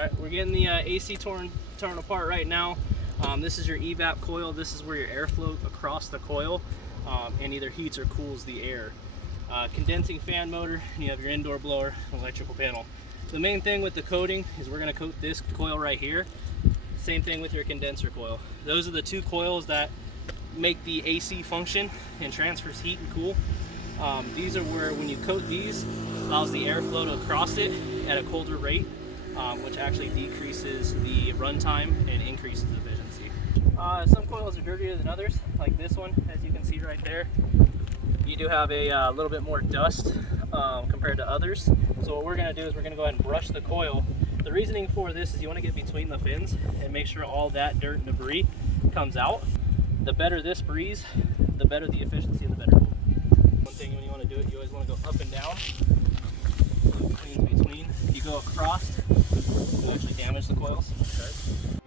Alright, we're getting the AC torn apart right now. This is your evap coil. This is where your airflow across the coil and either heats or cools the air. Condensing fan motor, and you have your indoor blower, electrical panel. The main thing with the coating is we're going to coat this coil right here. Same thing with your condenser coil. Those are the two coils that make the AC function and transfers heat and cool. These are where, when you coat these, allows the airflow to cross it at a colder rate, which actually decreases the runtime and increases efficiency. Some coils are dirtier than others, like this one, as you can see right there. You do have a little bit more dust compared to others. So what we're going to do is we're going to go ahead and brush the coil. The reasoning for this is you want to get between the fins and make sure all that dirt and debris comes out. The better this breeze, the better the efficiency of the better. One thing when you want to do it, you always want to go up and down. Between. If you go across, you actually damage the coils. Okay.